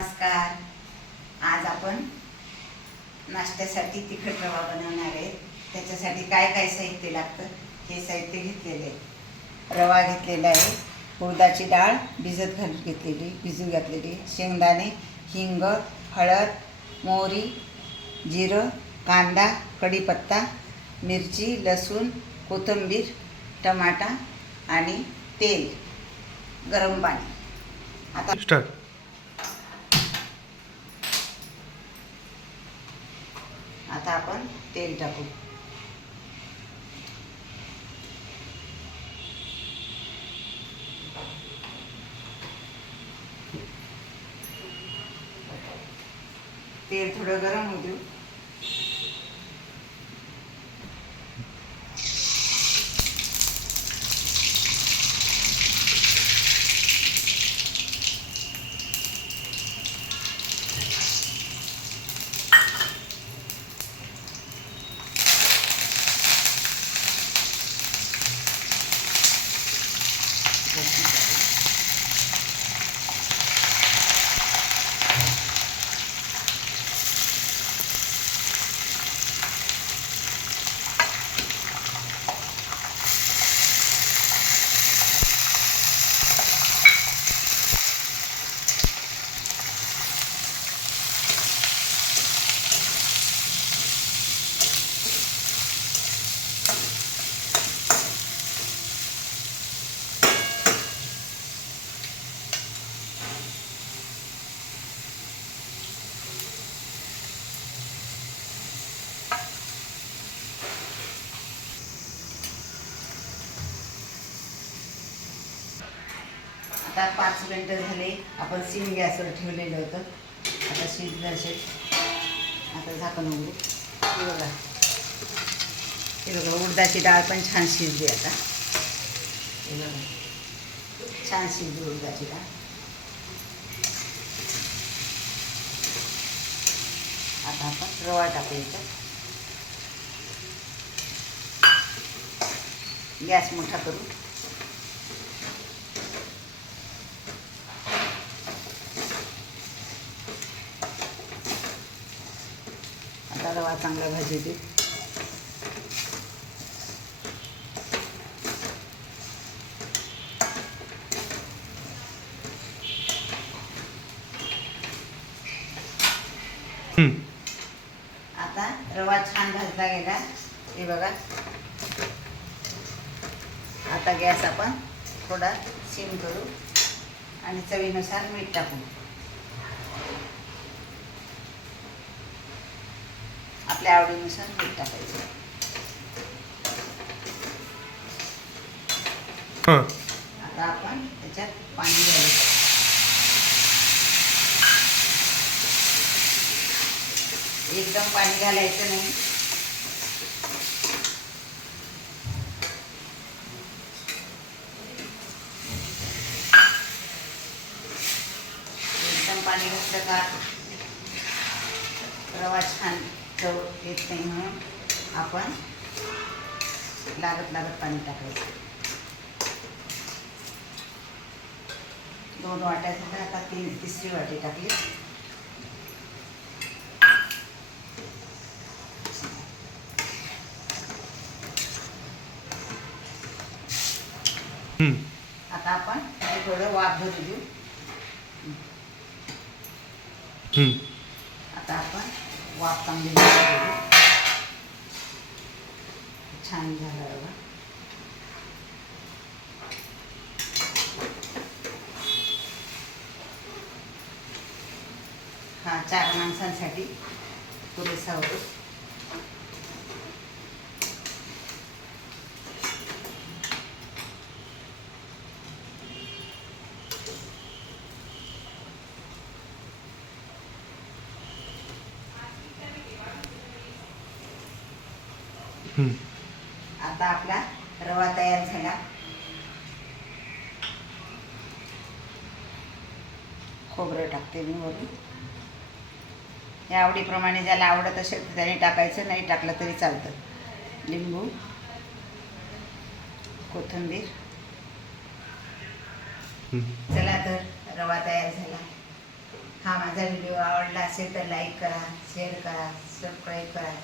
नमस्कार. आज आपण नाश्त्यासाठी तिखट रवा बनवणार आहे. त्याच्यासाठी काय काय साहित्य लागतं हे साहित्य घेतलेलं आहे. रवा घेतलेला आहे, उडदाची डाळ भिजू घातलेली, शेंगदाणे, हिंग, हळद, मोहरी, जिरं, कांदा, कढीपत्ता, मिरची, लसूण, कोथिंबीर, टमाटा आणि तेल, गरम पाणी. आता आता आपण तेल टाकू. तेल थोडं गरम होऊ देऊ. आता 5 मिनिटं झाले. आपण सिम गॅसवर ठेवलेलं होतं. आता शिजलं असेल. आता झाकण उघडू. हे बघा उडदाची डाळ पण छान शिजली. आता हे बघा छान शिजली उडदाची डाळ. आता आपण रवा टाकायचा. गॅस मोठा करू. आता रवा चांगला भाजू दे. आता रवा छान भाजला गेला. हे बघा. आता गॅस आपण थोडा सिम करू आणि चवीनुसार मीठ टाकू. आपल्या आवडीनुसार मीठ टाकायचं. आता आपण त्याच्यात पाणी घालायचं. एकदम पाणी घालायचं नाही. एकदम पाणी घातलं का रवा छान चव येत नाही, म्हणून आपण लागत पाणी टाकायचं. 2 वाट्या झाल्या. आता 3री वाटी टाकली. आता आपण थोडं वाफ भरू देऊ. आता आपण वाफ चांगली भरू. छान झालं बघा. हा 4 माणसांसाठी पुरेसा होतो. आता आपला रवा तयार झाला. खोबरं टाकते मी वरून. या आवडीप्रमाणे ज्याला आवडत असेल तर त्याने टाकायचं, नाही टाकलं तरी चालतं. लिंबू, कोथिंबीर. चला तर रवा तयार झाला. हा माझा व्हिडिओ आवडला असेल तर लाईक करा, शेअर करा, सबस्क्राईब करा.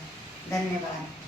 धन्यवाद.